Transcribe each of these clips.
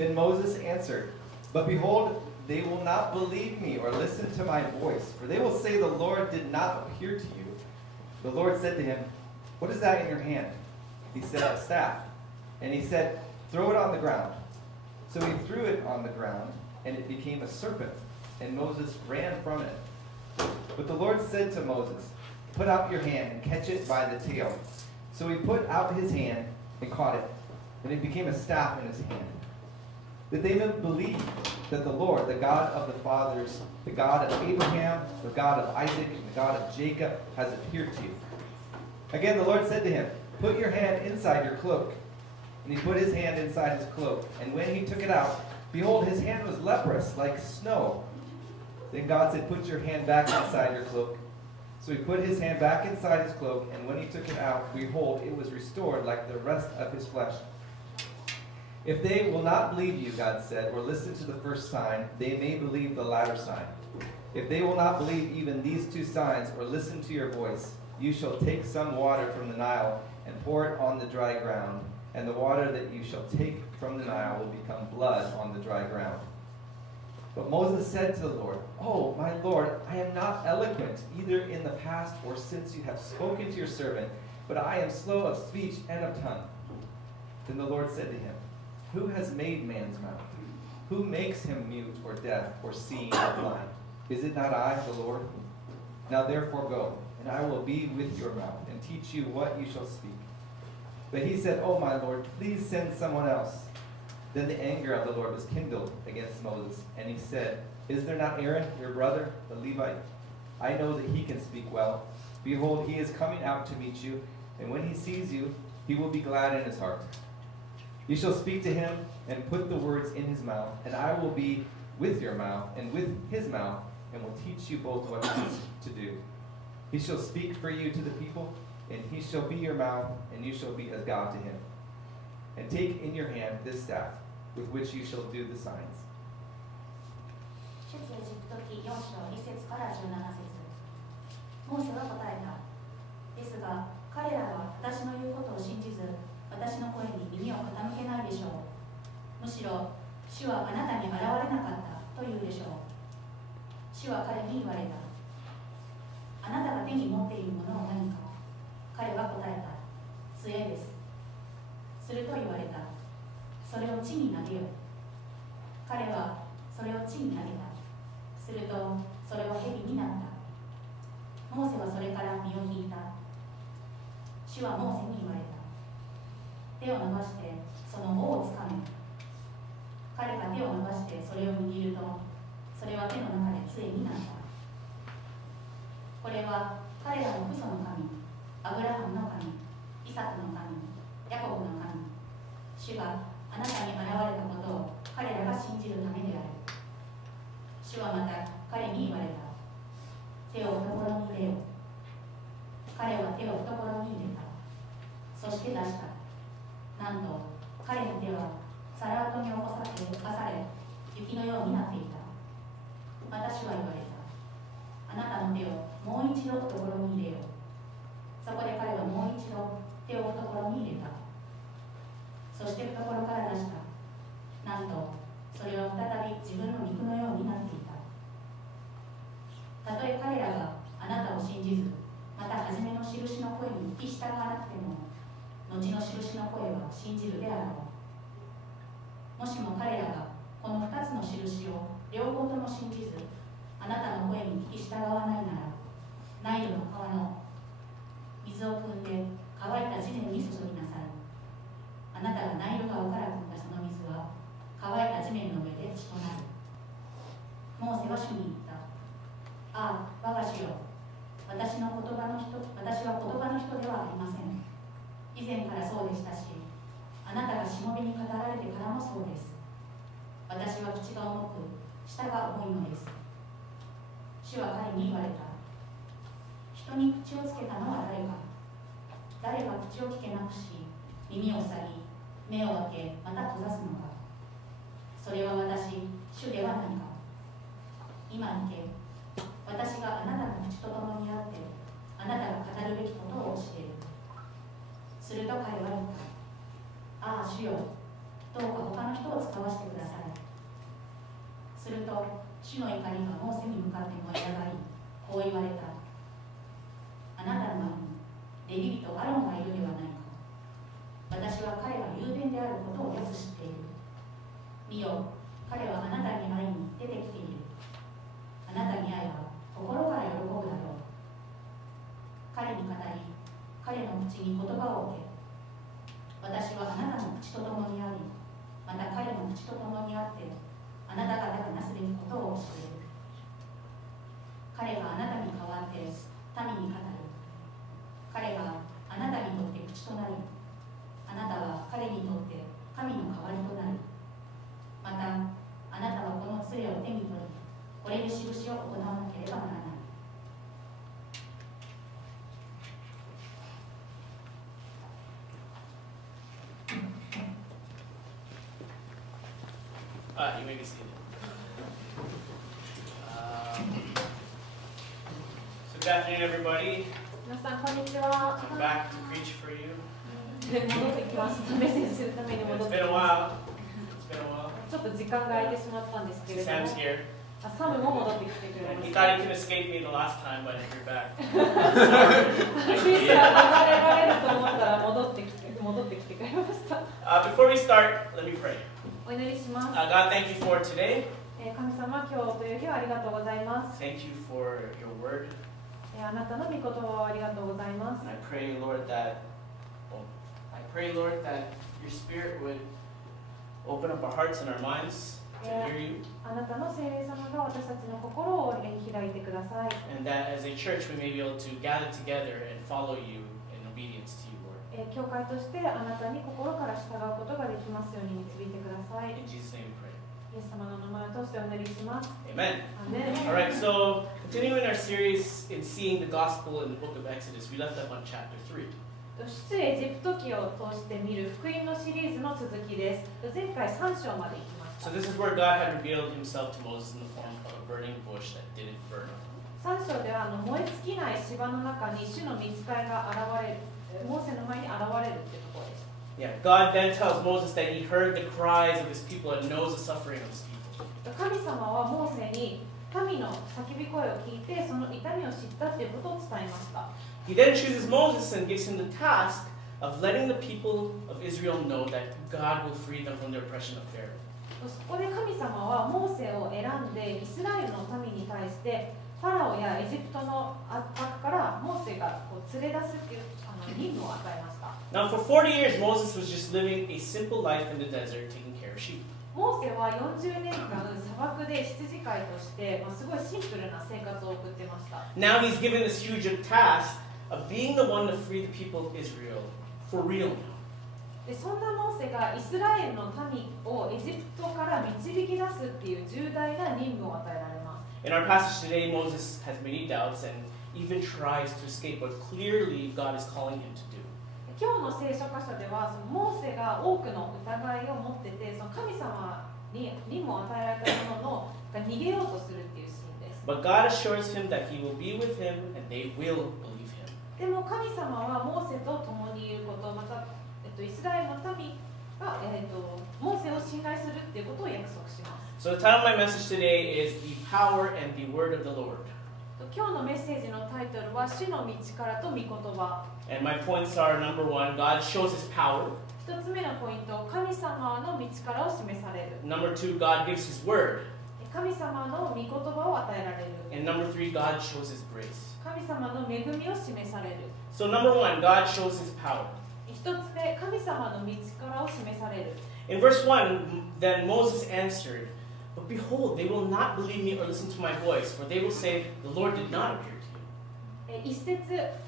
Then Moses answered, But behold, they will not believe me or listen to my voice, for they will say the Lord did not appear to you. The Lord said to him, What is that in your hand? He said, A staff. And he said, Throw it on the ground. So he threw it on the ground, and it became a serpent, and Moses ran from it. But the Lord said to Moses, Put out your hand and catch it by the tail. So he put out his hand and caught it, and it became a staff in his hand. That they may believe that the Lord, the God of the fathers, the God of Abraham, the God of Isaac, and the God of Jacob, has appeared to you. Again the Lord said to him, Put your hand inside your cloak. And he put his hand inside his cloak, and when he took it out, behold, his hand was leprous, like snow. Then God said, Put your hand back inside your cloak. So he put his hand back inside his cloak, and when he took it out, behold, it was restored like the rest of his flesh. If they will not believe you, God said, or listen to the first sign, they may believe the latter sign. If they will not believe even these two signs, or listen to your voice, you shall take some water from the Nile and pour it on the dry ground, and the water that you shall take from the Nile will become blood on the dry ground. But Moses said to the Lord, Oh, my Lord, I am not eloquent, either in the past or since you have spoken to your servant, but I am slow of speech and of tongue. Then the Lord said to him, Who has made man's mouth? Who makes him mute or deaf or seeing or blind? Is it not I, the Lord? Now therefore go, and I will be with your mouth, and teach you what you shall speak. But he said, Oh, my Lord, please send someone else. Then the anger of the Lord was kindled against Moses, and he said, Is there not Aaron, your brother, the Levite? I know that he can speak well. Behold, he is coming out to meet you, and when he sees you, he will be glad in his heart. You shall speak to him, and put the words in his mouth, and I will be with your mouth, and with his mouth, and will teach you both what to do. He shall speak for you to the people, and he shall be your mouth, and you shall be as God to him. And take in your hand this staff, with which you shall do the signs. 出エジプト記4章1節から17節。モーセは答えた。ですが、彼らは私の言うことを信じず、私の声に耳を傾けないでしょう。むしろ、主はあなたに現れなかったと言うでしょう。主は彼に言われた。あなたが手に持っているものは何か。彼は答えた。杖です。すると言われた。それを地に投げよう。彼はそれを地に投げた。するとそれは蛇になった。モーセはそれから身を引いた。主はモーセに言われた。手を伸ばしてその尾をつかめ。彼が手を伸ばしてそれを握ると、それは手の中で杖になった。これは彼らの父祖の神、アブラハムの神、イサクの神、ヤコブの神、主があなたに現れたことを彼らが信じるためである。主はまた彼に言われた。手を懐に入れよう。彼は手を懐に入れた。そして出した。なんと彼の手は皿跡に起こされ、雪のようになっていた。私は言われた。あなたの手をもう一度懐に入れよう。そこで彼はもう一度手を懐に入れた。そして懐から出した。なんとそれは再び自分の肉のようになっていた。たとえ彼らがあなたを信じず、また初めの印の声に聞き従わなくても、後の印の声は信じるであろう。もしも彼らがこの2つの印を両方とも信じず、あなたの声に聞き従わないなら、ナイルの川の水を汲んで乾いた地面に注ぎなさい。あなたがナイル川から汲んだその水は乾いた地面の上で血となる。モーセは主に言った。ああ、我が主よ。私は言葉の人ではありません。以前からそうでしたし、あなたがしもべに語られてからもそうです。私は口が重く、舌が重いのです。主は彼に言われた。人に口をつけたのは誰か。誰が口を聞けなくし、耳を塞ぎ、目を開け、また閉ざすのか。それは私、主ではないか。今行け。私があなたの口と共にあって、あなたが語るべきことを教える。すると彼は言った。ああ、主よ。どうか他の人を使わせてください。すると主の怒りがモーセに向かって燃え上がり、こう言われた。あなたの前にレビ人アロンがいるではないか。私は彼が雄弁であることをよく知っている。見よ、彼はあなたに前に出てきている。あなたに会えば心から喜ぶだろう。彼に語り、彼の口に言葉を置け。私はあなたの口と共にあり、また彼の口と共にあって、あなた方がなすべきことを教える。彼があなたに代わって民に語る。彼があなたにとって口となり、あなたは彼にとって神の代わりとなる。また、あなたはこの杖を手に取り、これで印を行わなければならない。You may be seated. So good afternoon, everybody. 皆さんこんにちは。 I'm back to preach for you. 戻ってきます。メッセージするために戻 It's ってき been a ま while. It's been a while. す。ちょっと時間が空いてしまったんですけれども、 Sam's here. サムも戻ってきてくれま He し thought た。 he could escape me the last time, but you're back. スイスが離れられると思ったら戻ってきてくれました。 Before we start, let me pray. お祈りします。 God, thank you for today. 神様、今日という日をありがとうございます。 Thank you for your word. あなたの御言葉をありがとうございます。 And I pray, Lord, that your Spirit would open up our hearts and our minds to hear you. あなたの聖霊様が私たちの心を開いてください。 And that as a church we may be able to gather together and follow you in obedience to you, Lord. 教会としてあなたに心から従うことができますように導いてください。 In Jesus' name we pray. イエス様の名前を通してお祈りします。 Amen. アーメン。 All right, so continuing our series in seeing the gospel in the book of Exodus, we left up on chapter 3. 出エジプト記を通して見る福音のシリーズの続きです。前回3章まで行きまし So た。 this is where God had revealed himself to Moses in the form of a burning bush that didn't burn up. 3章では燃え尽きない芝の中に主の御使いが現れる、モーセの前に現れるっていうところです。 Yeah, God then tells Moses that he heard the cries of his people and knows the suffering of his people. 神様はモーセに民の叫び声を聞いてその痛みを知ったっていうことを伝えました。 He then chooses Moses and gives him the task of letting the people of Israel know that God will free them from the oppression of Pharaoh. そこで神様はモーセを選んでイスラエルの民に対してファラオやエジプトの圧迫からモーセが連れ出すっていう任務を与えました。 Now for 40 years, Moses was just living a simple life in the desert, taking care of sheep. モーセは40年間砂漠で羊飼いとして、すごいシンプルな生活を送ってました。 Now he's given this huge task of being the one to free the people of Israel for real now. でそんなモーセがイスラエルの民をエジプトから導き出すっていう重大な任務を与えられます。 In our passage today, Moses has many doubts and even tries to escape what clearly God is calling him to do. 今日の聖書箇所ではそのモーセが多くの疑いを持っててその神様に任務を与えられたもののが逃げようとするっていうシーンです。 But God assures him that he will be with him and they will believe him. でも神様はモーセと共にいることまた、イスラエルの民が、モーセを信頼するっていうことを約束します。 So the title of my message today is The Power and the Word of the Lord. 今日のメッセージのタイトルは主の御力と御言葉。 And my points are number 1, God shows his power. 一つ目のポイント、神様の御力を示される。 Number 2, God gives his word. 神様の御言葉を与えられる。 And number 3, God shows his grace. 神様の恵みを示される。 So number 1, God shows his power. 一つ目、神様の御力を示される。 In verse 1, then Moses answered, But behold, they will not believe me or listen to my voice, for they will say, The Lord did not appear to you. 一節、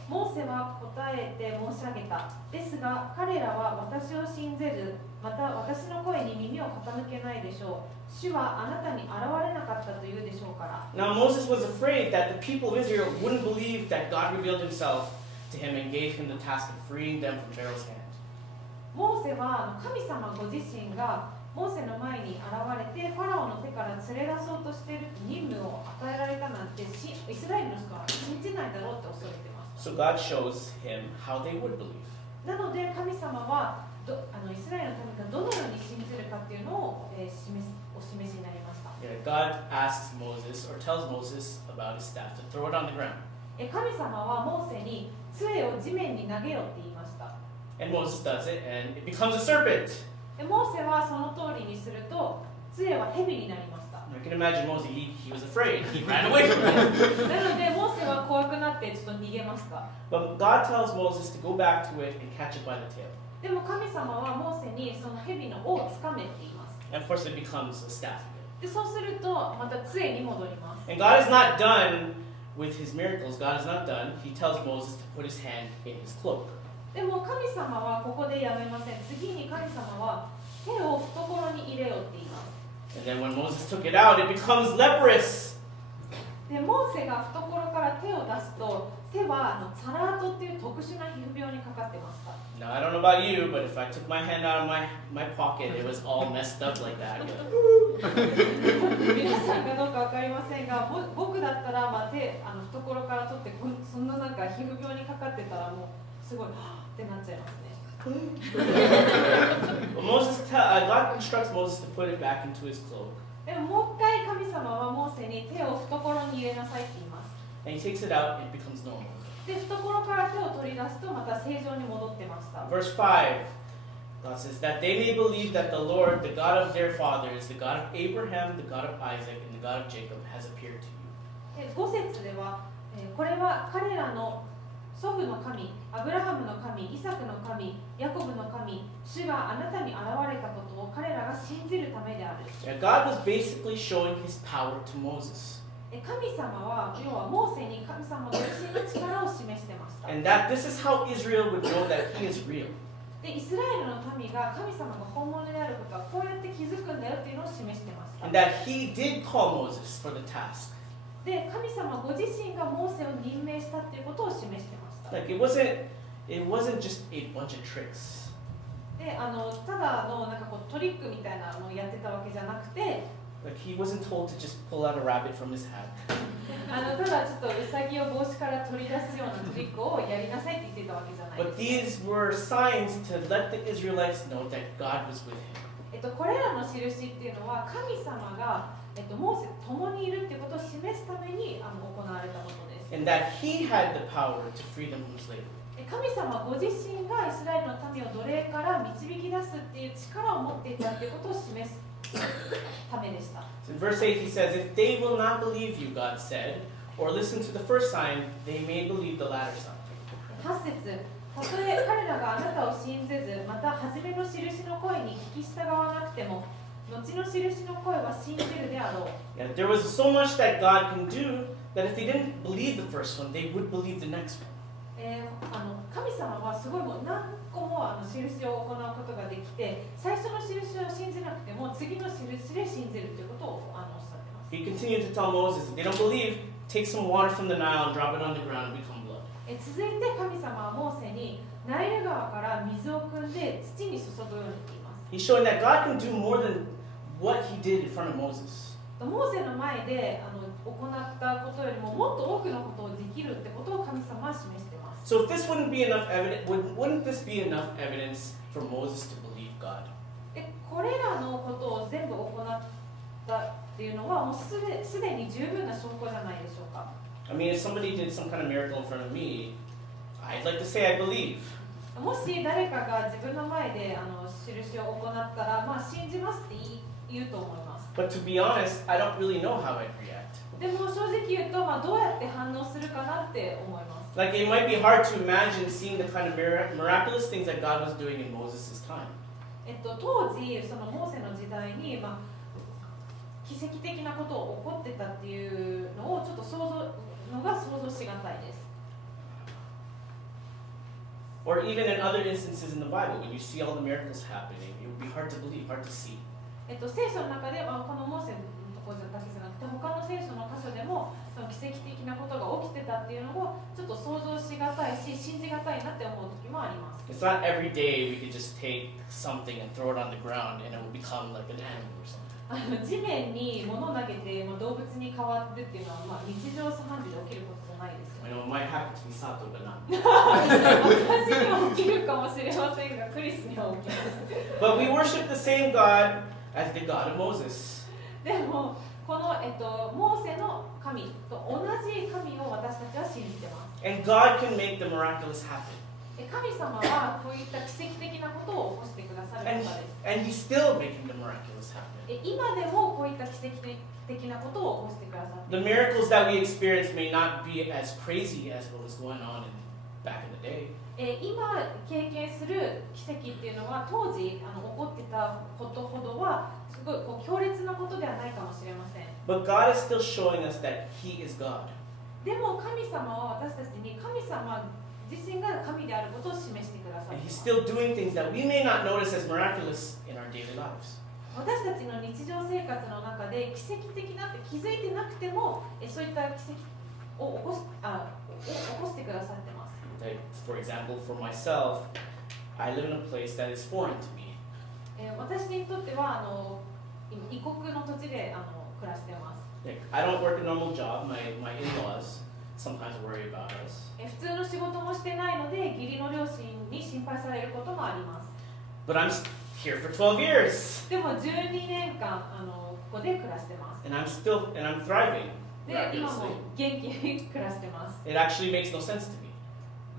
モーセは答えて申し上げた。ですが、彼らは私を信ぜず、また私の声に耳を傾けないでしょう。主はあなたに現れなかったというでしょうから。 Now Moses was afraid that the people of Israel wouldn't believe that God revealed himself to him and gave him the task of freeing them from Pharaoh's hand. モーセは神様ご自身がモーセの前に現れてファラオの手から連れ出そうとしている任務を与えられたなんてイスラエルの人は信じないだろうって恐れています。 So God shows him how they would believe. なので神様はイスラエルの民がどのように信じるかっていうのを、お示しになりました。 Yeah, God asks Moses or tells Moses about his staff to throw it on the ground. 神様はモーセに杖を地面に投げよって言いました。 And Moses does it, and it becomes a serpent. モーセはその通りにすると杖は蛇になりました。 I can imagine Moses, he was afraid. He ran away from it. なのでモーセは怖くなってちょっと逃げました。 But God tells Moses to go back to it and catch it by the tail. でも神様はモーセにその蛇の尾をつかめって言います。 And of course, it becomes a staff again. でそうするとまた杖に戻ります。 And God is not done with his miracles. God is not done. He tells Moses to put his hand in his cloak. でも神様はここでやめません。次に神様は手を懐に入れよって言います。 And then when Moses took it out, it becomes leprous. でモーセが懐から手を出すと手はサラートっていう特殊な皮膚病にかかってました。 Now, I don't know about you, but if I took my hand out of my pocket, it was all messed up like that. 皆さんかどうかわかりませんが、僕だったら、懐から取ってそんななんか皮膚病にかかってたらもうすごいはぁってなっちゃいますね。But God instructs Moses to put it back into his cloak. でももう一回神様はモーセに手を懐に入れなさいって言います。 And he takes it out, and it becomes normal. で懐から手を取り出すとまた正常に戻ってました。 Verse 5, God says, that they may believe that the Lord, the God of their fathers, the God of Abraham, the God of Isaac, and the God of Jacob, has appeared to you. 5節では、これは彼らの祖父の神、アブラハムの神、イサクの神、ヤコブの神、主があなたに現れたことを彼らが信じるためである。 Yeah, God was basically showing his power to Moses. 神様は要はモーセに神様ご自身の力を示してました。 And that this is how Israel would know that he is real. でイスラエルの民が神様が本物であることはこうやって気づくんだよっていうのを示してました。 And that he did call Moses for the task. で神様ご自身がモーセを任命したっていうことを示してました。 Like it wasn't just a bunch of tricks. でただのなんかこうトリックみたいなのをやってたわけじゃなくて、 Like he wasn't told to just pull out a rabbit from his hat. ただちょっとウサギを帽子から取り出すようなトリックをやりなさいって言ってたわけじゃない But です。 these were signs to let the Israelites know that God was with him. これらの印っていうのは神様が、モーセと共にいるっていうことを示すために行われたことです。 And that he had the power to free them from slavery. 神様ご自身がイスラエルの民を奴隷から導き出すっていう力を持っていたっていうことを示すためでした。 So in verse 8 he says, if they will not believe you, God said, or listen to the first sign, they may believe the latter sign. 8節たとえ彼らがあなたを信ぜず、また初めの印の声に聞き従わなくても、後の印の声は信じるであろう。 Yeah, there was so much that God can do that if they didn't believe the first one, they would believe the next one. 神様はすごいもう何個も印を行うことができて、最初の印を信じなくても次の印で信じるということをおっしゃってます。 He continued to tell Moses, if they don't believe, take some water from the Nile and drop it on the ground and become blood. 続いて神様はモーセにナイル川から水を汲んで土に注ぐように言っています。 He's showing that God can do more than what he did in front of Moses. モーセの前で行ったことよりももっと多くのことをできるってことを神様は示しています。 So if this wouldn't be enough evidence, wouldn't this be enough evidence for Moses to believe God? これらのことを全部行ったっていうのはもうすでに十分な証拠じゃないでしょうか。 I mean, if somebody did some kind of miracle in front of me, I'd like to say I believe. もし誰かが自分の前で印を行ったら、信じますって言うと思います。 But to be honest, I don't really know how I'd react. でも正直言うと、どうやって反応するかなって思います。 Like it might be hard to imagine seeing the kind of miraculous things that God was doing in Moses' time. 当時そのモーセの時代に、奇跡的なことを起こってたっていうのをちょっと想像しがたいです。 Or even in other instances in the Bible, when you see all the miracles happening, it would be hard to believe, hard to see. 聖書の中ではこのモーセのところだけじゃなくて他の聖書の箇所でもその奇跡的なことが起きてたっていうのをちょっと想像しがたいし信じがたいなって思う時もあります。 It's not every day we could just take something and throw it on the ground and it would become like an animal or something. 地面に物を投げて動物に変わるっていうのは、日常茶飯事で起きることじゃないですよ I know it might happen to Misato, but not. 私には起きるかもしれませんが、クリスには起きます。 But we worship the same God as the God of Moses. でも、この、モーセの神と同じ神を私たちは信じてます。 And God can make the miraculous happen. 神様はこういった奇跡的なことを起こしてくださる方です。 And He's still making the miraculous happen. 今でもこういった奇跡的なことを起こしてくださって The miracles that we experience may not be as crazy as what was going on back in the day. 今経験する奇跡っていうのは当時起こってたことほどはすごい強烈なことではないかもしれません。 But God is still showing us that He is God. でも神様は私たちに神様自身が神であることを示してください And ま He's す。 still doing things that we may not notice as miraculous in our daily lives. 私たちの日常生活の中で奇跡的なって気づいてなくてもそういった奇跡を起こしてくださってます。 Like, for example, for myself, I live in a place that is foreign to me. 私にとっては異国の土地で暮らしてます。 Like, I don't work a normal job. My in-laws sometimes worry about us. 普通の仕事もしてないので義理の両親に心配されることもあります。 But I'm here for 12 years. でも12年間ここで暮らしてます。 And I'm thriving で、今 miraculously. も元気に暮らしてます。 It actually makes no sense to me.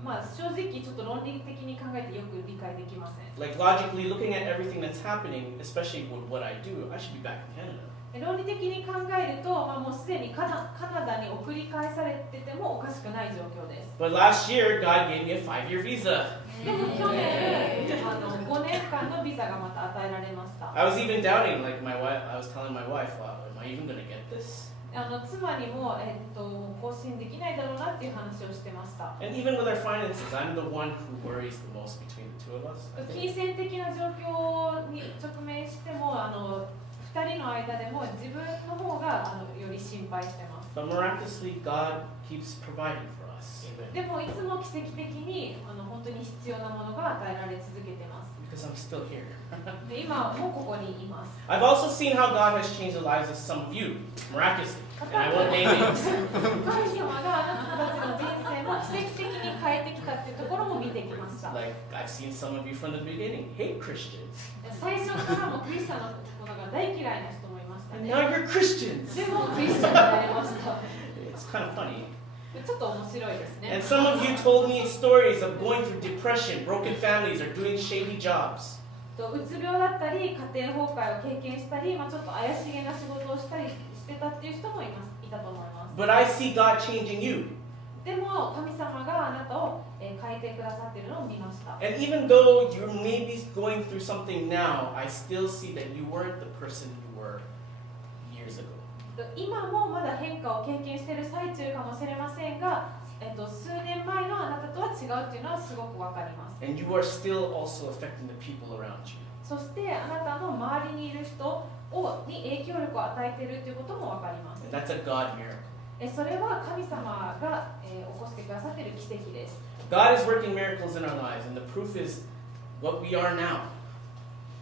正直ちょっと論理的に考えてよく理解できません。 Like, logically looking at everything that's happening, especially with what I do, I should be back in Canada. 論理的に考えると、もうすでにカナダに送り返されててもおかしくない状況です。 But last year, God gave me a 5-year visa. でも去年5年間のビザがまた与えられました。 I was even doubting, like my wife. I was telling my wife, wow, am I even going to get this? 妻にも、更新できないだろうなっていう話をしてました。 And even with our finances, I'm the one who worries the most between the two of us. I 金 think. 銭的な状況に直面しても2人の間でも自分の方がより心配してます。 But miraculously, God keeps providing for us. でもいつも奇跡的に本当に必要なものが与えられ続けてます。 Because I'm still here. で今もここにいます。 I've also seen how God has changed the lives of some of you, miraculously. And I won't name names. 神様があなたたちの人生も奇跡的に変えてきたっていうところも見てきました。 Like, I've seen some of you from the beginning hate Christians. 最初からもクリスチャンのことが大嫌いな人もいました And ね。 now you're Christians. でもクリスチャンになりました。 It's kind of funny. ちょっと面白いですね。 And some of you told me stories of going through depression, broken families, or doing shady jobs. うつ病だったり、家庭崩壊を経験したり、ちょっと怪しげな仕事をしたりしてたっていう人もいたと思います。 But I see God changing you. でも神様があなたを変えてくださっているのを見ました。 And even though you're maybe going through something now, I still see that you weren't the person you were years ago. 今もまだ変化を経験している最中かもしれませんが、数年前のあなたとは違うっていうのはすごくわかります。 And you are still also affecting the people around you. そしてあなたの周りにいる人に影響力を与えているということもわかります。 And that's a God miracle. それは神様が起こしてくださっている奇跡です。 God is working miracles in our lives, and the proof is what we are now.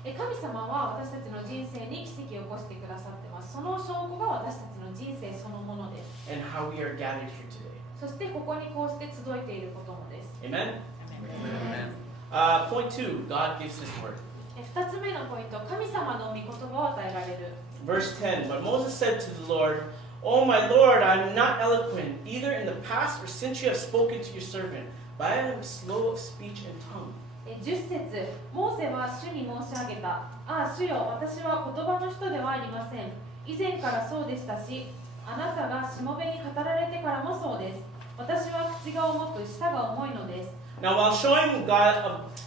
神様は私たちの人生に奇跡を起こしてくださっています。その証拠が私たちの人生そのものです。 And how we are gathered here today. そしてここにこうして集いていることもです。 Amen? Amen. Point 2, God gives His word. 2つ目のポイント、神様の御言葉を与えられる。 Verse 10, But Moses said to the Lord, Oh my Lord, I am not eloquent, either in the past or since you have spoken to your servant, but I am slow of speech and tongue. 10節、モーセは主に申し上げた。ああ、主よ、私は言葉の人ではありません。以前からそうでしたし、あなたがしもべに語られてからもそうです。私は口が重く、舌が重いのです。 Now, while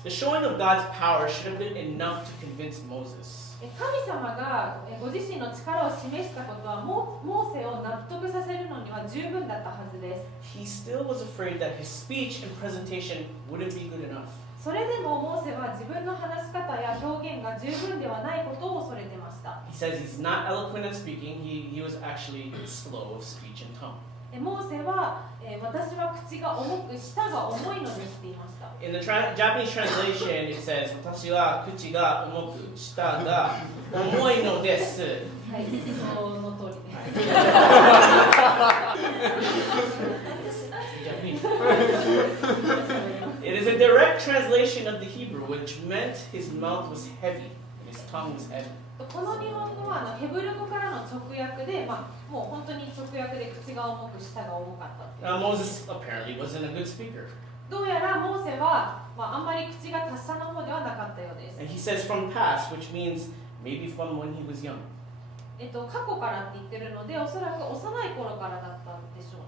the showing of God's power should have been enough to convince Moses, 神様がご自身の力を示したことはモーセを納得させるのには十分だったはずです。 he still was afraid that his speech and presentation wouldn't be good enough. それでもモーセは自分の話し方や表現が十分ではないことを恐れてました。 He says he's not eloquent at speaking, he was actually slow of speech and tongue. モーセは、私は口が重く舌が重いのですって言いました。 In the Japanese translation, it says, 私は口が重く、舌が重いのです。はい、その通りです。It is a direct translation of the Hebrew, which meant his mouth was heavy and his tongue was heavy. この日本語はヘブル語からの直訳で、もう本当に直訳で口が重く舌が重かったっていう。 Now Moses apparently wasn't a good speaker. どうやらモーセは、あんまり口が達者な方ではなかったようです。 And he says from past, which means maybe from when he was young. 過去からって言ってるので、おそらく幼い頃からだったんでしょう。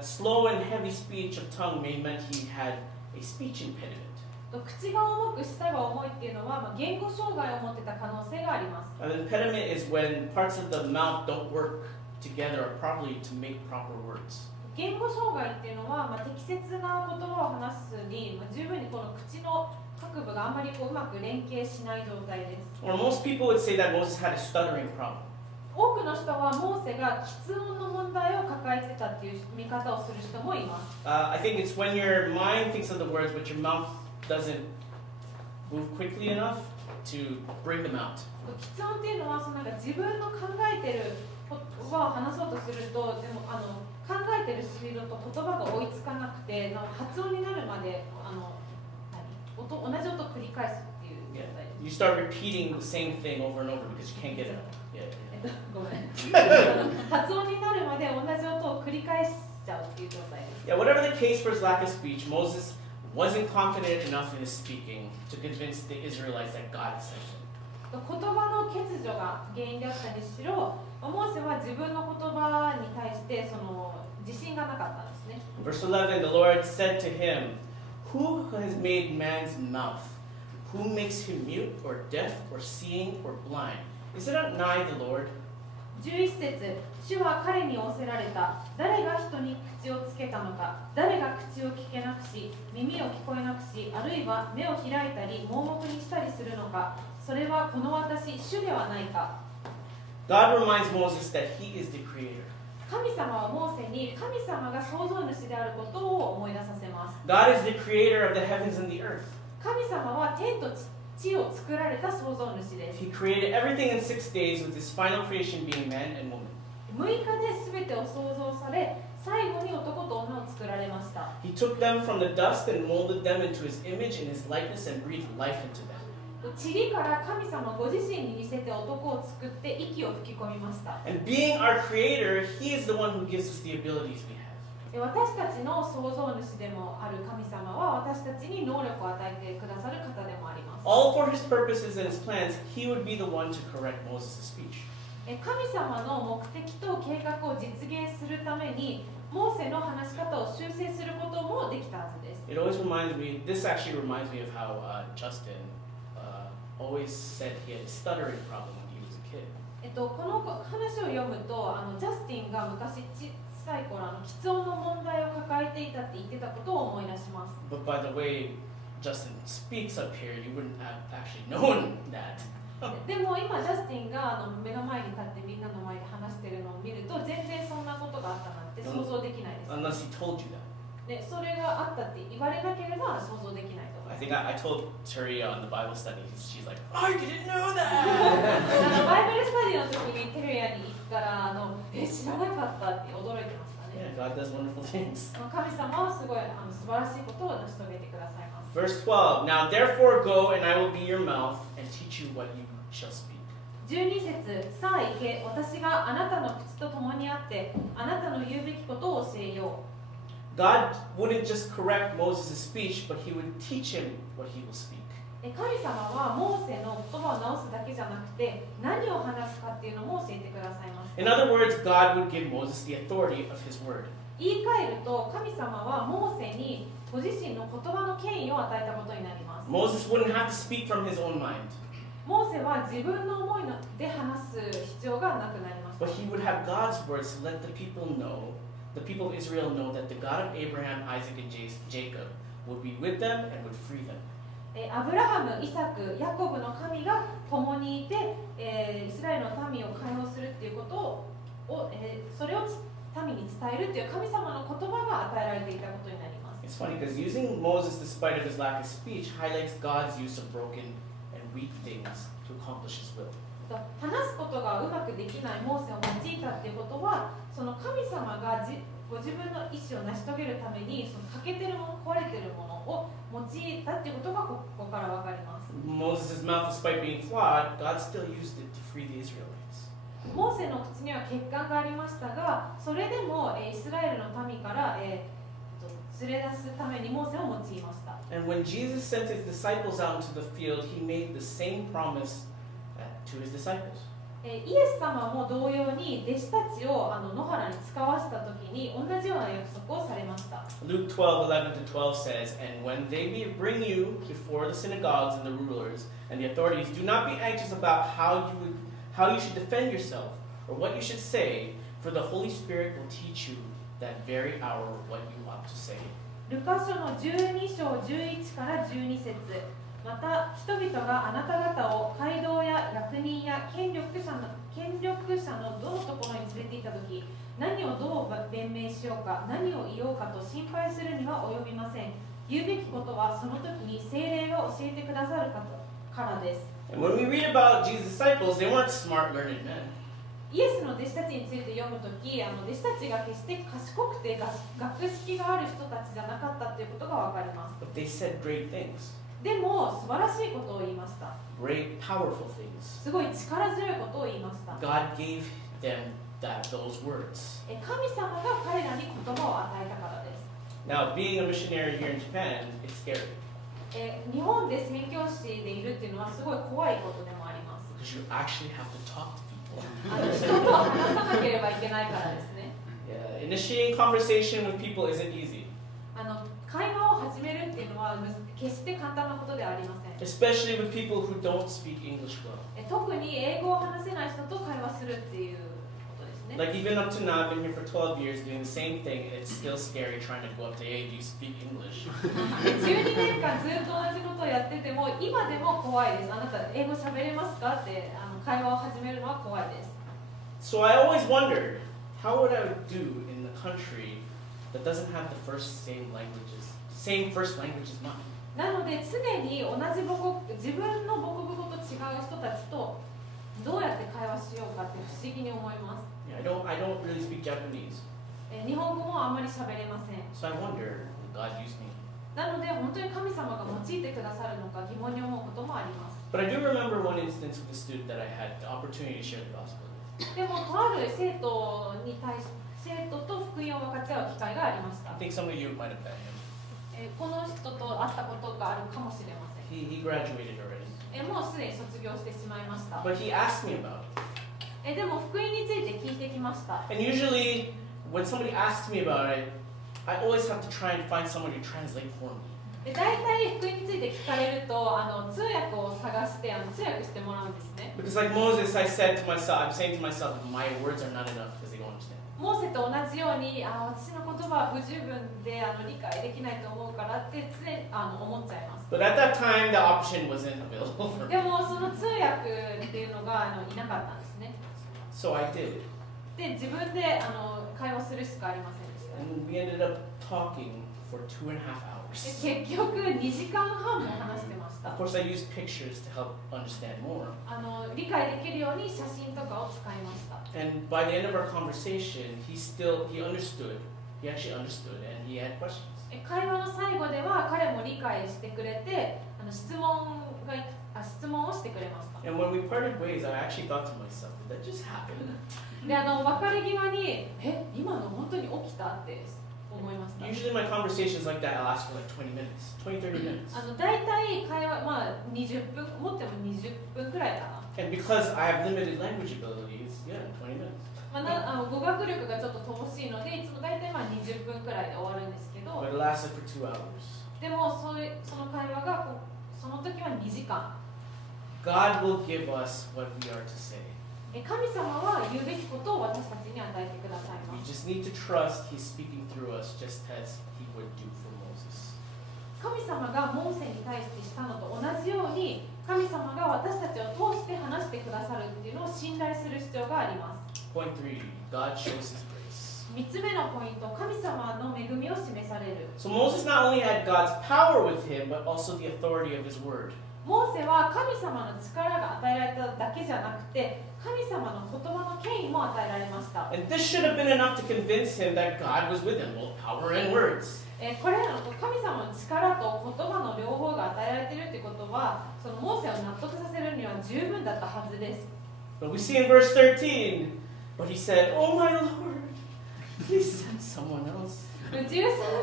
Slow and heavy speech of tongue may meant he had a speech impediment. 口が重く舌が重いっていうのは、言語障害を持ってた可能性があります。 An impediment is when parts of the mouth don't work together properly to make proper words. 言語障害っていうのは、適切な言葉を話すに、十分にこの口の各部があんまりうまく連携しない状態です。 Or most people would say that Moses had a stuttering problem. 多くの人はモーセが喫音の問題を抱えてたっていう見方をする人もいます。I think it's when your mind thinks of the words but your mouth doesn't move quickly enough to bring them out. 喫音っていうのは自分の考えてる言葉を話そうとすると、でも考えてるスピードと言葉が追いつかなくて、発音になるまで同じ音を繰り返すっていう状態です。 You start repeating the same thing over and over because you can't get it out. ごめん発音になるまで同じ音を繰り返しちゃうっていう状態です。 Yeah, whatever the case for his lack of speech, Moses wasn't confident enough in his speaking to convince the Israelites that God had sent him. 言葉の欠如が原因であったにしろ、モーセは自分の言葉に対して自信がなかったんですね。 Verse 11, the Lord said to him, Who has made man's mouth? Who makes him mute or deaf or seeing or blind? Is it not I, the Lord? 11節、主は彼に仰せられた。誰が人に口をつけたのか。誰が口を聞けなくし、耳を聞こえなくし、あるいは目を開いたり、盲目にしたりするのか。それはこの私、主ではないか。God reminds Moses that he is the creator. 神様はモーセに神様が創造主であることを思い出させます。 God is the creator of the heavens and the earth. 神様は天と地を作られた創造主です。 He created everything in 6 days, with his final creation being man and woman. 6日で全てを創造され、最後に男と女を作られました。 He took them from the dust and molded them into his image and his likeness and breathed life into them. 塵から神様ご自身に似せて男を作って息を吹き込みました。 And being our creator, he is the one who gives us the abilities we have. 私たちの創造主でもある神様は私たちに能力を与えてくださる方でもあります。 All for his purposes and his plans, he would be the one to correct Moses' speech. 神様の目的と計画を実現するためにモーセの話し方を修正することもできたはずです。 It always reminds me, this actually reminds me of how Justin always said he had a stuttering problem when he was a kid. この話を読むとジャスティンが昔小さい頃喫音の問題を抱えていたって言ってたことを思い出します。 But by the way Justin speaks up here, you wouldn't have actually known that. でも今ジャスティンが目の前に立ってみんなの前で話してるのを見ると全然そんなことがあったなんて想像できないです。 Unless he told you that. でそれがあったって言われなければ想像できないと思い I ます。 think I told Turi on the Bible study, she's like, I didn't know that! バイブルスタディの時にテレアに行ったら知らなかったって驚いてましたね。 Yeah, God does wonderful things. 神様はすごい素晴らしいことを成し遂げてくださいます。 Verse 12, Now therefore go, and I will be your mouth, and teach you what you shall speak. 12節、さあ行け、私があなたの口と共にあって、あなたの言うべきことを教えよう。 God wouldn't just correct Moses' speech, but he would teach him what he will speak. 神様はモーセの言葉を直すだけじゃなくて、何を話すかっていうのも教えてくださいます。 In other words, God would give Moses the authority of his word. 言い換えると、神様はモーセにご自身の言葉の権威を与えたことになります。 Moses wouldn't have to speak from his own mind, モーセは自分の思いで話す必要がなくなりました。 but he would have God's words to let the people of Israel know that the God of Abraham, Isaac, and Jacob would be with them and would free them. アブラハム、イサク、ヤコブの神が共にいて、イスラエルの民を解放するっていうことを、それを確民に伝えるという神様の言葉が与えられていたことになります。 It's funny because using Moses despite of his lack of speech highlights God's use of broken and weak things to accomplish his will. 話すことがうまくできないモーセを用いたっていうことは、その神様がご自分の意思を成し遂げるためにその欠けてるもの、壊れてるものを用いたっていうことがここから分かります。 Moses' mouth, despite being flawed, God still used it to free the Israelites. モーセの口には欠陥がありましたが、それでもイスラエルの民から連れ出すためにモーセを用いました。 And when Jesus sent his disciples out into the field, he made the same promise to his disciples. イエス様も同様に弟子たちを野原に使わせたときに同じような約束をされました。 Luke 12:11-12 says, And when they bring you before the synagogues and the rulers and the authorities, do not be anxious about how you should defend yourself or what you should say, for the Holy Spirit will teach you that very hour what you ought to say. ルカ書の12章11から12節。また人々があなた方を街道や役人や権力者のどのところに連れて行ったとき、何をどう弁明しようか、何を言おうかと心配するには及びません。言うべきことはその時に聖霊が教えてくださるからです。 And when we read about Jesus' disciples, they weren't smart, learned men. イエスの弟子たちについて読むとき、弟子たちが決して賢くて学識がある人たちじゃなかったということがわかります。 But they said great things, でも素晴らしいことを言いました。 great, powerful things. すごい力強いことを言いました。 God gave them those words. 神様が彼らに言葉を与えたからです。 Now, being a missionary here in Japan, it's scary 日本で宣教師でいるっていうのはすごい怖いことでもあります。 because you actually have to talk to people. 人と話さなければいけないからですね。 Yeah, initiating conversation with people isn't easy, 会話を始めるっていうのは決して簡単なことではありません。 especially with people who don't speak English well. 特に英語を話せない人と会話するっていうことですね。 Like even up to now, I've been here for 12 years doing the same thing, and it's still scary trying to go up to, hey, do you speak English? 12年間ずっと同じことをやってても今でも怖いです。あなた英語喋れますかって会話を始めるのは怖いです。 So I always wondered, how would I do in the country that doesn't have the same first language as mine? なので常に同じ自分の母国語と違う人たちとどうやって会話しようかって不思議に思います。 Yeah, I don't really speak Japanese, 日本語もあんまり喋れません。 so I wonder, will God use me? なので本当に神様が用いてくださるのか疑問に思うこともあります。 But I do remember one instance with a student that I had the opportunity to share the gospel with. でもとある生徒と福音を分かち合う機会がありました。 I think some of you might have met him. この人と会ったことがあるかもしれません。 He graduated already. もうすでに卒業してしまいました。 But he asked me about it. でも福音について聞いてきました。 And usually, when somebody asks me about it, I always have to try and find someone to translate for me. 大体福音について聞かれると通訳を探して通訳してもらうんですね。 Because like Moses, I'm saying to myself, my words are not enough because they don't understand. モーセと同じように私の言葉は不十分で理解できないと思うからって常に思っちゃいます。 But at that time, the option wasn't available for me. でもその通訳っていうのがいなかったんですね。 So I did. で自分で会話するしかありませんでした。 And we ended up talking for 2.5 hours. 結局2時間半も話してました。 Of course, I used pictures to help understand more. 理解できるように写真とかを使いました。 And by the end of our conversation, he understood. He actually understood, and he had questions. 会話の最後では彼も理解してくれて質問をしてくれました。 And when we parted ways, I actually thought to myself, did that just happen? で別れ際に今の本当に起きたって思いました。 Usually my conversations like that last for like 20 minutes, 20-30 minutes. 大体会話20分持っても20分くらいかな。 And because I have limited language abilities, yeah, 20 minutes. 語学力がちょっと乏しいのでいつも大体20分くらいで終わるんですけど、 But it lasted for 2 hours. でもその会話がその時は2時間。 God will give us what we are to say. 神様は言うべきことを私たちに与えてください We ます。 just need to trust He's speaking through us just as He would do for Moses. 神様がモーセに対してしたのと同じように神様が私たちを通して話してくださるっていうのを信頼する必要があります。Point 3, God shows His grace. 3つ目のポイント、神様の恵みを示される。 So Moses not only had God's power with him, but also the authority of his word. モーセは神様の力が与えられただけじゃなくて、神様の言葉の権威も与えられました。 And this should have been enough to convince him that God was with him, both power and words. これらの神様の力と言葉の両方が与えられているということは、そのモーセを納得させるには十分だったはずです。 But we see in verse 13, but he said, "Oh my Lord, please send someone else." 13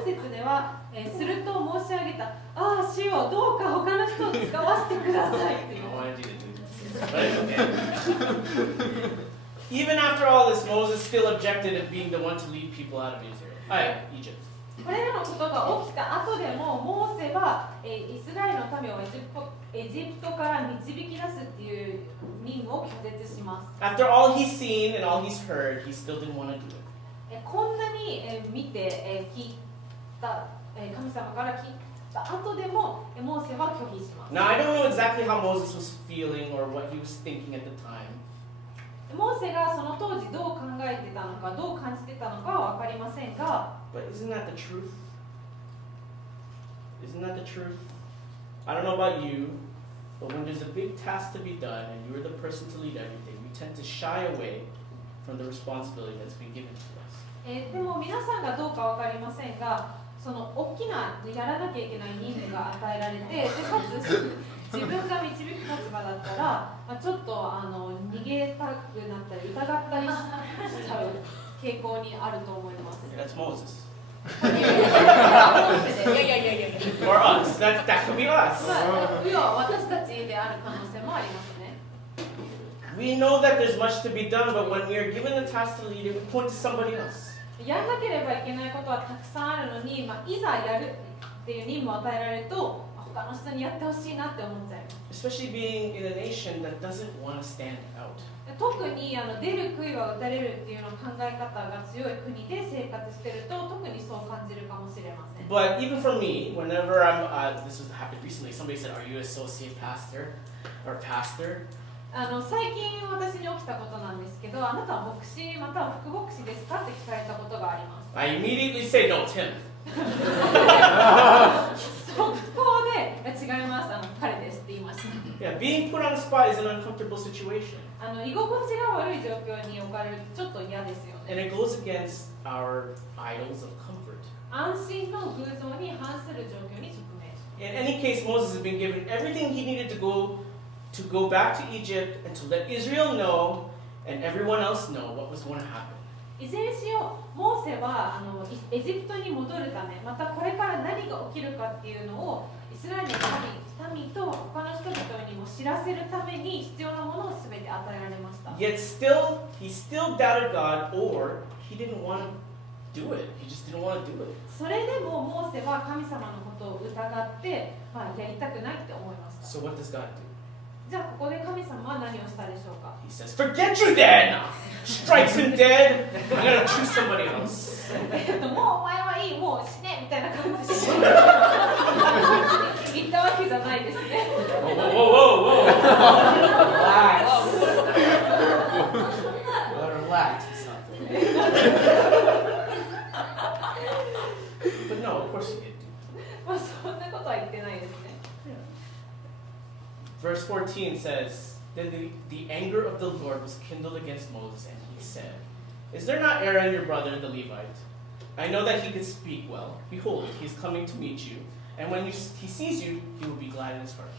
節では、すると申し上げた、ああ、主よ、どうか他の人を使わせてくださいという。 I wanted you to do this, but it's okay. Even after all this, Moses still objected at being the one to lead people out of Egypt. これらのことが起きた後でも、モーセは、イスラエルの民をエジプトから導き出すっていう任務を拒絶します。 After all he's seen and all he's heard, he still didn't want to do it. こんなに見て聞いた神様から聞いた後でもモーセは拒否します。 Now, I don't know exactly how Moses was feeling or what he was thinking at the time. モーセがその当時どう考えてたのか、どう感じてたのかは分かりませんが、 But isn't that the truth? Isn't that the truth? I don't know about you, but when there's a big task to be done and you're the person to lead everything, we tend to shy away from the responsibility that's been given to us. でも皆さんがどうか分かりませんが、その大きなやらなきゃいけない任務が与えられて、でかつ自分が導く立場だったら、ちょっと逃げたくなったり疑ったりしちゃう傾向にあると思います。 That's Moses. いやいや Or us. That could be us. 私たちである可能性もありますね。 We know that there's much to be done, but when we are given the task to lead it, we point to somebody else. やらなければいけないことはたくさんあるのに、いざやるっていう任務を与えられると、他の人にやってほしいなって思っちゃいます。 Especially being in a nation that doesn't want to stand out. 特に出る杭は打たれるっていうの考え方が強い国で生活してると特にそう感じるかもしれません。 But even for me, whenever this was happened recently, somebody said, "Are you associate pastor or pastor?" 最近私に起きたことなんですけど、あなたは牧師または副牧師ですかって聞かれたことがあります。 I immediately say, "No, Tim." 速攻で違います、彼ですって言いました。 Yeah, being put on the spot is an uncomfortable situation. 居心地が悪い状況に置かれるとちょっと嫌ですよ And ね。 it goes against our idols of comfort. 安心の偶像に反する状況に直面します。 In any case, Moses has been given everything he needed to go back to Egypt and to let Israel know and everyone else know what was going to happen. いずれにしよう、モーセはエジプトに戻るため、またこれから何が起きるかっていうのをイスラエルの民と他の人々にも知らせるために必要なものを全て与えられました。 Yet still, he still doubted God, or he didn't want to do it. He just didn't want to do it. それでもモーセは神様のことを疑って、やりたくないって思いました。 So what does God do? じゃあここで神様は何をしたでしょうか。 He says, "Forget you then!" Strikes him dead. I'm going to choose somebody else. もうお前はいい、もう死ねみたいな感じで言ったわけじゃないですね。 Whoa, whoa, whoa, whoa. Relax. Relax. It's not But no, of course he didn't. そんなことは言ってないですね。 Verse 14 says, Then the anger of the Lord was kindled against Moses, and he said, Is there not Aaron your brother, the Levite? I know that he can speak well. Behold, he is coming to meet you, and when he sees you, he will be glad in his heart.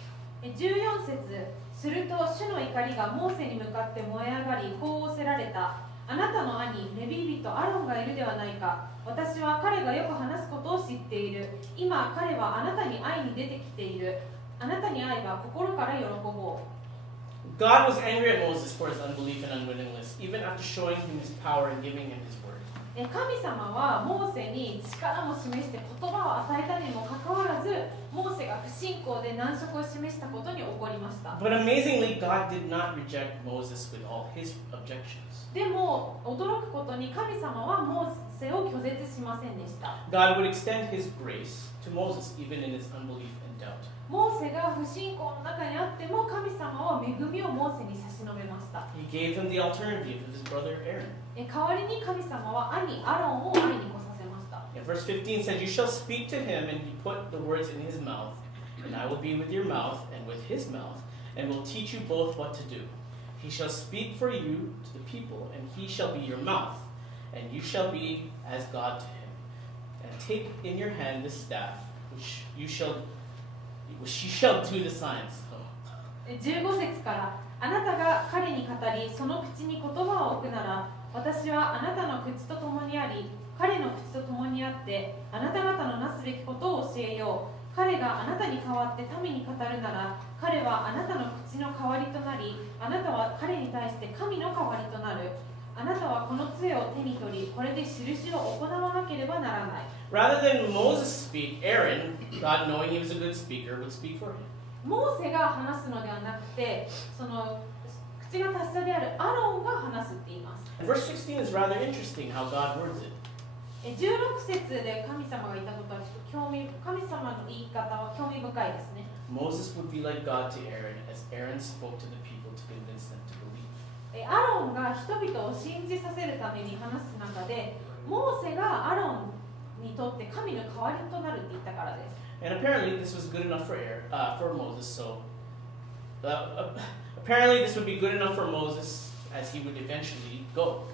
14節、すると主の怒りがモーセに向かって燃え上がり、こう仰せられた。あなたの兄、レビ人アロンがいるではないか。私は彼がよく話すことを知っている。今、彼はあなたに会いに出てきている。あなたに会えば心から喜ぼう。 God was angry at Moses for his unbelief and unwillingness, even after showing him his power and giving him his word. 神様はモーセに力も示して言葉を与えたにもかかわらず、モーセが不信仰で難色を示したことに怒りました。 But amazingly, God did not reject Moses with all his objections. でも驚くことに神様はモーセを拒絶しませんでした。 God would extend his grace to Moses even in his unbelief and doubt. モーセが不信仰の中にあっても神様は恵みをモーセに差し伸べました。 He gave him the alternative of his brother Aaron. 代わりに神様は兄アロンを会いに来させました。 And verse 15 says, You shall speak to him, and he put the words in his mouth, and I will be with your mouth and with his mouth, and will teach you both what to do. He shall speak for you to the people, and he shall be your mouth, and you shall be as God to him. And take in your hand this staff, which you shall do the signs. 15節から、あなたが彼に語り、その口に言葉を置くなら、私はあなたの口と共にあり、彼の口と共にあって、あなた方のなすべきことを教えよう。彼があなたに代わって民に語るなら、彼はあなたの口の代わりとなり、あなたは彼に対して神の代わりとなる。あなたはこの杖を手に取り、これで印を行わなければならない。Rather than Moses speak, Aaron, God knowing he was a good speaker, would speak for him. モーセが話すのではなくて、その口が達者であるアロンが話すって言います。 And verse 16 is rather interesting how God words it. 16節で神様が言ったことは神様の言い方は興味深いですね。 Moses would be like God to Aaron as Aaron spoke to the people to convince them to believe. アロンが人々を信じさせるために話す中で、モーセがアロンにとって神の代わりとなるって言ったからです。 And apparently this was good enough for Moses. So apparently this would be good enough for Moses as he would eventually go.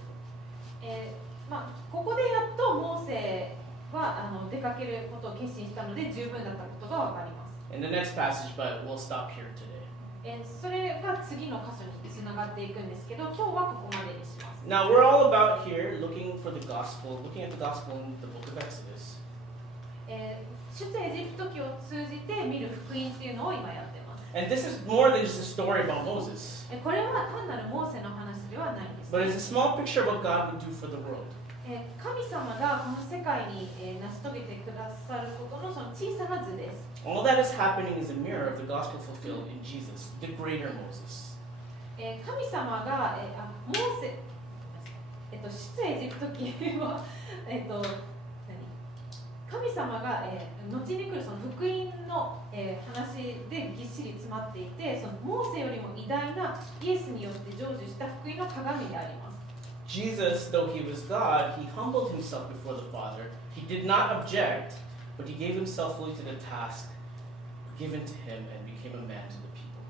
ここでやっとモーセは出かけることを決心したので十分だったことがわかります。 In the next passage, but we'll stop here today. それが次の箇所につながっていくんですけど、今日はここまでにします。 Now we're all about here looking at the gospel in the book of Exodus. 出エジプト記を通じて見る福音っていうのを今やってます。 And this is more than just a story about Moses, これは単なるモーセの話ではないんです。 but it's a small picture of what God would do for the world. 神様がこの世界に成し遂げてくださることのその小さな図です。 All that is happening is a mirror of the gospel fulfilled in Jesus, the greater Moses. 神様がモーセ、出エジプト記は神様が、後に来るその福音の、話でぎっしり詰まっていて、そのモーセよりも偉大なイエスによって成就した福音の鏡であります。 Jesus, though he was God, he humbled himself before the Father. He did not object, but he gave himself fully to the task given to him and became a man to the people.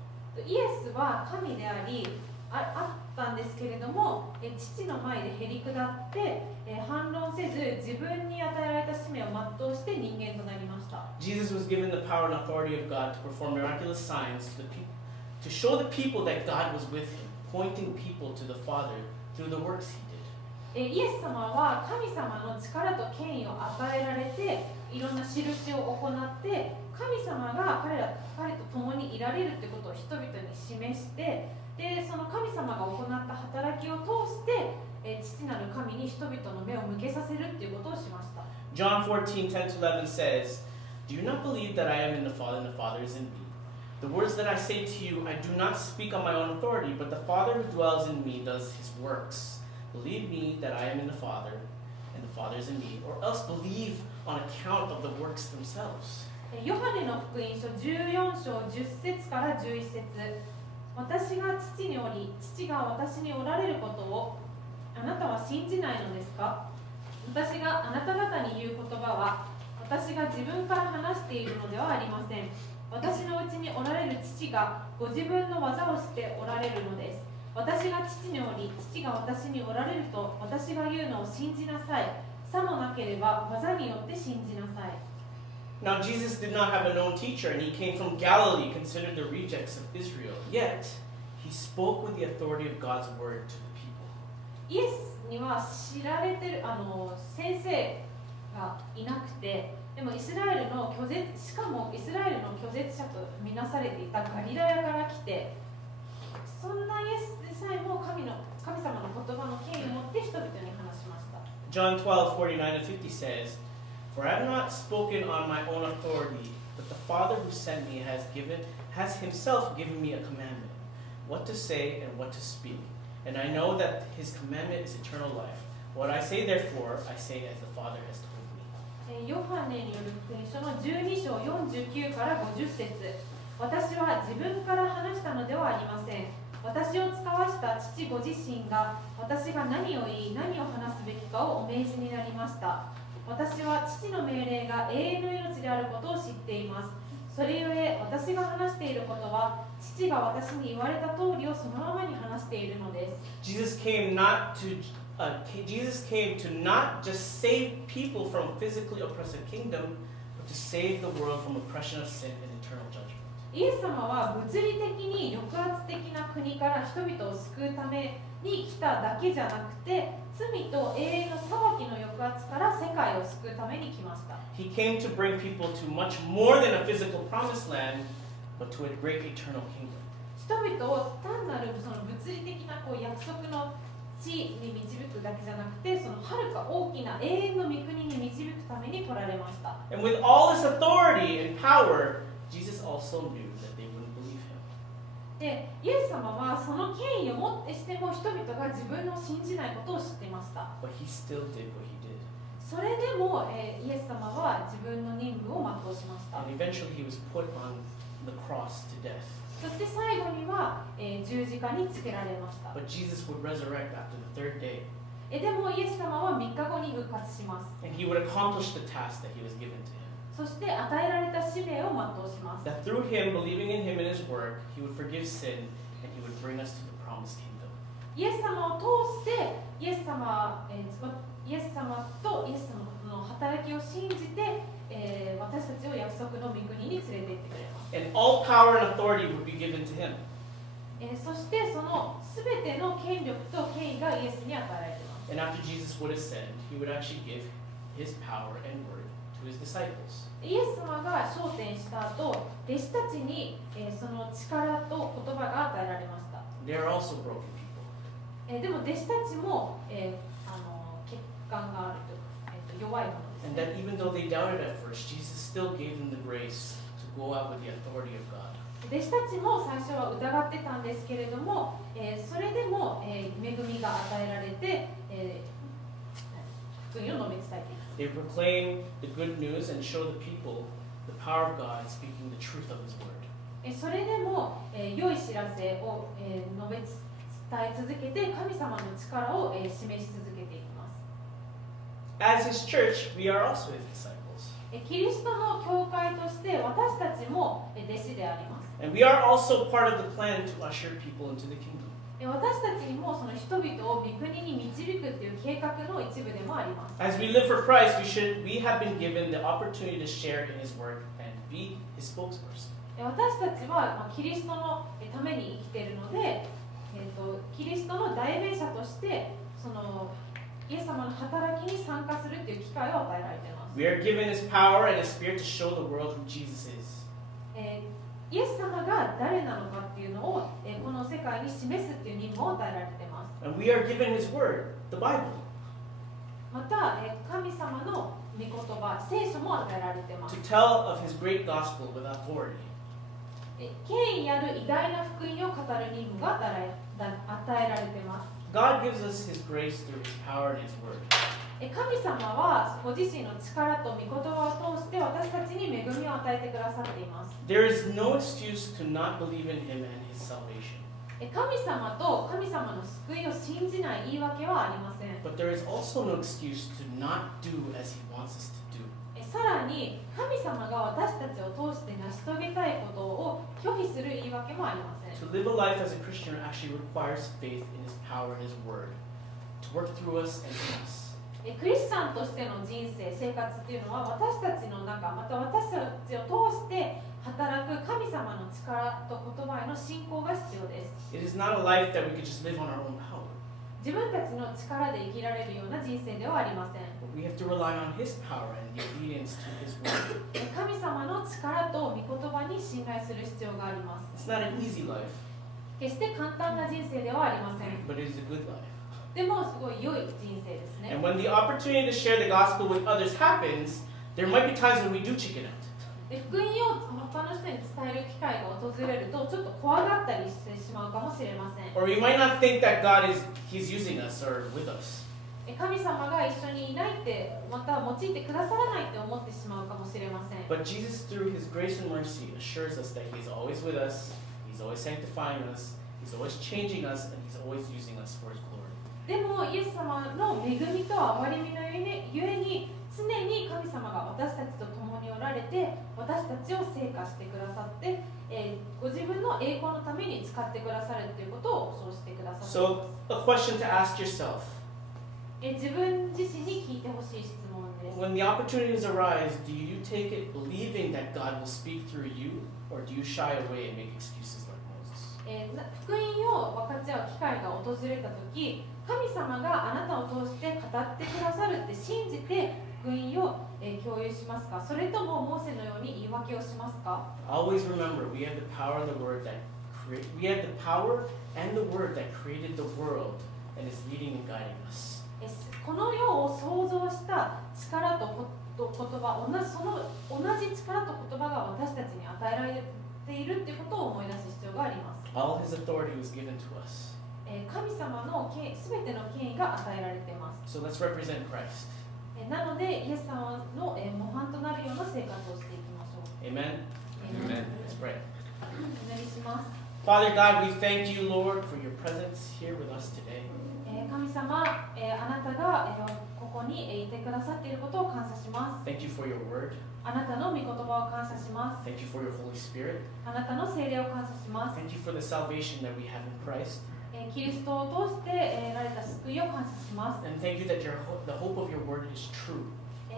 イエスは神であり、あったんですけれども、父の前でへり下って、反論せず自分に与えられた使命を全うして人間となりました。 Jesus was given the power and authority of God to perform miraculous signs to show the people that God was with him, pointing people to the Father through the works he did. イエス様は神様の力と権威を与えられて、いろんな印を行って、神様が彼と共にいられるということを人々に示して、でその神様が行った働きを通して、父なる神に人々の目を向けさせるということをしました。 John 14:10-11 says, Do you not believe that I am in the Father and the Father is in me? The words that I say to you, I do not speak on my own authority, but the Father who dwells in me does his works. Believe me that I am in the Father and the Father is in me, or else believe on account of the works themselves. ヨハネの福音書14章10節から11節、私が父におり、父が私におられることをあなたは信じないのですか？私があなた方に言う言葉は、私が自分から話しているのではありません。私のうちにおられる父がご自分の技をしておられるのです。私が父におり、父が私におられると私が言うのを信じなさい。さもなければ技によって信じなさい。Now Jesus did not have a known teacher, and he came from Galilee, considered the rejects of Israel. Yet, he spoke with the authority of God's word to the people. イエスには知られてる先生がいなくて、でもイスラエルの拒絶、しかもイスラエルの拒絶者とみなされていたガリラヤから来て、そんなイエスでさえも神様の言葉の権威を持って人々に話しました。 John 12:49-50 says, For I have not spoken on my own authority, but the Father who sent me has himself given me a commandment, what to say and what to speak. And I know that his commandment is eternal life. What I say, therefore, I say as the Father has told me. ヨハネによる福音書の12章49から50節。私は自分から話したのではありません。私を使わした父ご自身が私が何を言い何を話すべきかをお命じになりました。私は父の命令が永遠の命であることを知っています。それゆえ私が話していることは父が私に言われた通りをそのままに話しているのです。Jesus came to not just save people from physically oppressive kingdom, but to save the world from oppression of sin and eternal judgment. イエス様は物理的に抑圧的な国から人々を救うために来ただけじゃなくて、罪と永遠の裁きの抑圧から世界を救うために来ました。He came to bring people to much more than a physical promised land, but to a great eternal kingdom. 人々を単なるその物理的な約束の地に導くだけじゃなくて、その遥か大きな永遠の御国に導くために来られました。And with all this authority and power, Jesus also knew that they wouldn't believe him. で、イエス様はその権威をもってしても人々が自分を信じないことを知っていました。But he still did what he did. それでも、イエス様は自分の任務を全うしました。 And eventually he was put on the cross to death. そして最後には、十字架につけられました。 But Jesus would resurrect after the third day. でもイエス様は3日後に復活します。 And he would accomplish the task that he was given to him. そして与えられた使命を全うします。 That through him, believing in him and his work, he would forgive sin and he would bring us to the promised kingdom. イエス様を通してイエス様とイエス様の働きを信じて、私たちを約束の御国に連れて行ってくれます。 And all power and authority would be given to him. そしてそのすべての権力と権威がイエスに与えられています。 And after Jesus would ascend, he would actually give his power and word to his disciples. イエス様が昇天した後、弟子たちに、その力と言葉が与えられました。 They are also broken people. でも弟子たちも、欠陥があるというか、弱いものです、 And that even though they doubted at first, Jesus still gave them the grace to go out with the authority of God. 弟子たちも最初は疑ってたんですけれども、それでも、恵みが与えられて、福音を述べ伝えています。 They proclaim the good news and show the people the power of God speaking the truth of his word. それでも、良い知らせを、述べ伝え続けて神様の力を、示し続けていきます。 As his church, we are also his disciples. キリストの教会として私たちも弟子であります。 And we are also part of the plan to usher people into the kingdom. 私たちにもその人々を御国に導くという計画の一部でもあります。 As we live for Christ, we have been given the opportunity to share in his work and be his spokesperson. 私たちはキリストのために生きているので、キリストの代弁者としてそのイエス様の働きに参加するという機会を与えられています。 We are given his power and his spirit to show the world who Jesus is. イエス様が誰なのかっていうのを、この世界に示すっていう任務を与えられています。 And we are given his word, the Bible. また、神様の御言葉、聖書も与えられています。 To tell of his great gospel with authority. 権威ある偉大な福音を語る任務が与えられています。 God gives us his grace through his power and his word. 神様はご自身の力と御言葉を通して私たちに恵みを与えてくださっています。 There is no excuse to not believe in him and his salvation. 神様と神様の救いを信じない言い訳はありません。 But there is also no excuse to not do as he wants us to do. さらに神様が私たちを通して成し遂げたいことを拒否する言い訳もありません。 To live a life as a Christian actually requires faith in his power and his word to work through us and in us. クリスチャンとしての人生、生活っていうのは私たちの中、また私たちを通して働く神様の力と言葉への信仰が必要です。 It is not a life that we could just live on our own power. 自分たちの力で生きられるような人生ではありません。 But we have to rely on his power and the obedience to his word. 神様の力と御言葉に信頼する必要があります。 It's not an easy life, 決して簡単な人生ではありません。 but it is a good life. でもすごい良い人生ですね。 And when the opportunity to share the gospel with others happens, there might be times when we do chicken out. で福音を他の人に伝える機会が訪れるとちょっと怖がったりしてしまうかもしれません。 Or we might not think that God is he's using us or with us. 神様が一緒にいないって、また用いてくださらないって思ってしまうかもしれません。 But Jesus, through his grace and mercy, assures us that he is always with us, he's always sanctifying us, he's always changing us, and he's always using us for his glory. でもイエス様の恵みと憐れみのゆえに常に神様が私たちと共におられて、私たちを成果してくださって、ご自分の栄光のために使ってくださるということをそうしてくださっています。 So, a question to ask yourself. 自分自身に聞いてほしい質問です。 When the opportunities arise, do you take it believing that God will speak through you, or do you shy away and make excuses like Moses? 福音を分かち合う機会が訪れたとき、神様があなたを通して語ってくださるって信じて福音を共有しますか、それともモーセのように言い訳をしますか。 Always remember, we have the power and the word that created the world and is leading and guiding us. この世を創造した力と言葉、同じ力と言葉が私たちに与えられているということを思い出す必要があります。 All his authority was given to us. 神様の全ての権威が与えられています。 So let's represent Christ. なので、イエス様の模範となるような生活をしていきましょう。 Amen? Amen. Let's pray. お願いします。 Father God, we thank you, Lord, for your presence here with us today. 神様、あなたがここにいてくださっていることを感謝します。 Thank you for your word. あなたの御言葉を感謝します。 Thank you for your Holy Spirit. あなたの聖霊を感謝します。 Thank you for the salvation that we have in Christ. キリストを通して得られた救いを感謝します。 And thank you that the hope of your word is true.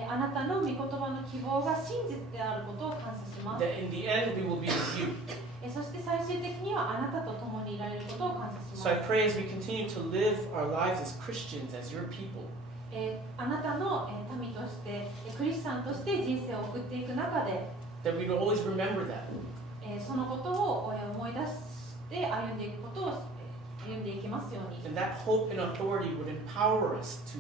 あなたの御言葉の希望が真実であることを感謝します。 That in the end we will be with you. そして最終的にはあなたと共にいられることを感謝し So I ます。 pray as we continue to live our lives as Christians, as your people, あなたの民として、クリスチャンとして人生を送っていく中で、 that we will always remember that. そのことを思い出して歩んでいくことを歩んでいきますように。 And that hope and authority would empower us to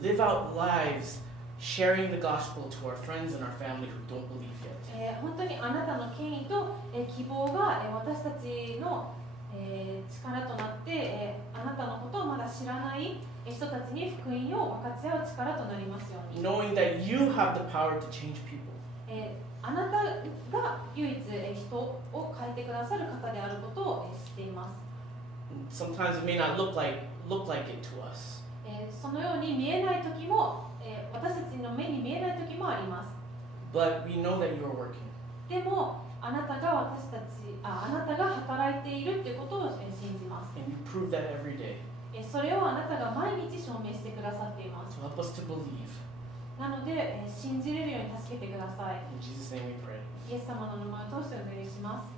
live out lives sharing the gospel to our friends and our family who don't believe yet. 本当にあなたの権威と希望が私たちの力となって、あなたのことをまだ知らない人たちに福音を分かち合う力となりますように。 Knowing that you have the power to change people. あなたが唯一人を変えてくださる方であることを知っています。 Sometimes it may not look like it to us. そのように見えない時も、私たちの目に見えない時もあります。 But we know that you are working. でもあなたが働いているということを信じます。 And you prove that every day. それをあなたが毎日証明してくださっています。 So help us to believe. なので、信じれるように助けてください。 In Jesus' name we pray. イエス様の名前を通してお願いします。